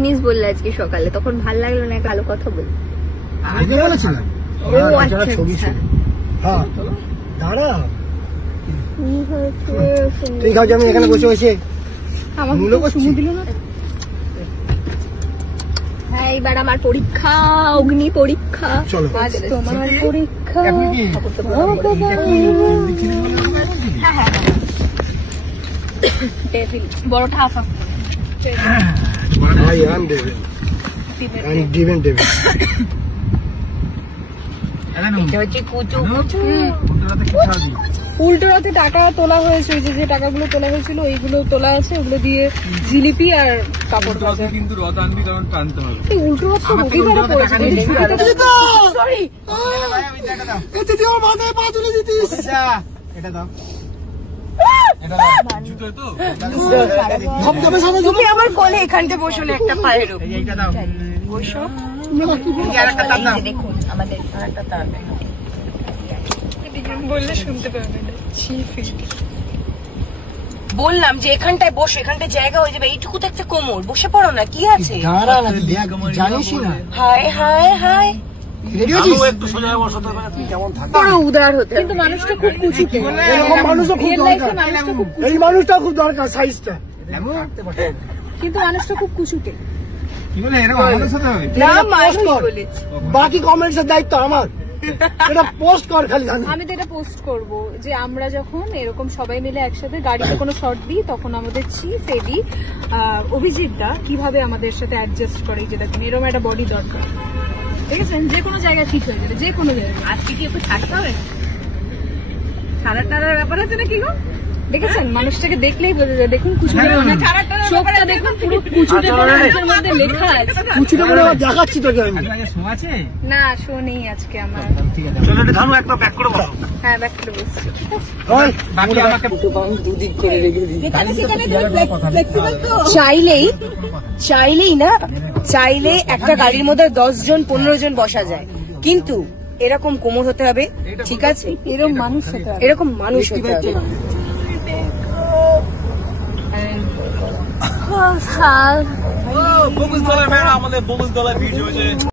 Miss বললে আজকে সকালে, তখন ভাল লাগলো না, ভালো কথা বল। এখানে বসে বসে হ্যাঁ, এইবার আমার পরীক্ষা, অগ্নি পরীক্ষা। আজ তোমার পরীক্ষা। বড়টা হাফ হাফ। উল্টো রাতে টাকা তোলা হয়েছে, যে টাকাগুলো তোলা হয়েছিল ওইগুলো তোলা আছে, ওগুলো দিয়ে জিলিপি আর কাপড় ভাজা। কিন্তু রথ আনবি, কারণ টানতে হবে। উল্টো রথ তো রবিবারে পড়েছে। আমার কোলে এখানটা বসুন, একটা পায়ের বসো। দেখুন আমাদের বললে শুনতে পাবে না। বললাম যে এখানটায় বসো, এখানটায় জায়গা হয়ে যাবে, এইটুকু তো একটা কোমর, বসে পড়ো না, কি আছে? জানিস না, হায় হায় হায়। উদার হতে, কিন্তু মানুষটা খুব কুচুটে। মানুষও খুব দরকার, এই মানুষটা খুব দরকার, সাইজটা। কিন্তু মানুষটা খুব কুচুটে। বাকি কমেন্টস এর দায়িত্ব আমার। এটা পোস্ট কর খালি। আমি তো এটা পোস্ট করবো যে আমরা যখন এরকম সবাই মিলে একসাথে গাড়িতে কোনো শর্ট দিই, তখন আমাদের চিফ এডি অভিজিৎ দা কিভাবে আমাদের সাথে অ্যাডজাস্ট করে, যেটা এরকম একটা বডি দরকার। দেখেছেন, যে কোনো জায়গায় ঠিক হয়ে যাবে, যে কোনো জায়গায়। আজকে কি একটু থাকতে হবে, সারা টারার ব্যাপার আছে নাকি গো? দেখেছেন, মানুষটাকে দেখলেই বোঝা যায়। দেখুন কুচুটা, দেখুন পুরো কুচুটে মধ্যে লেখা আছে। কুচুটা করে দেখাচ্ছি তোকে আমি। না, শো নেই আজকে আমার। হ্যাঁ, ব্যাক করে বসছি। চাইলেই না, চাইলে একটা গাড়ির মধ্যে 10 জন 15 জন বসা যায়, কিন্তু এরকম কোমর হতে হবে, ঠিক আছে? এরকম মানুষ হতে হবে, এরকম মানুষ হতে হবে। বকুলতলা ম্যাম, আমাদের বকুলতলা ভিড় হয়েছে।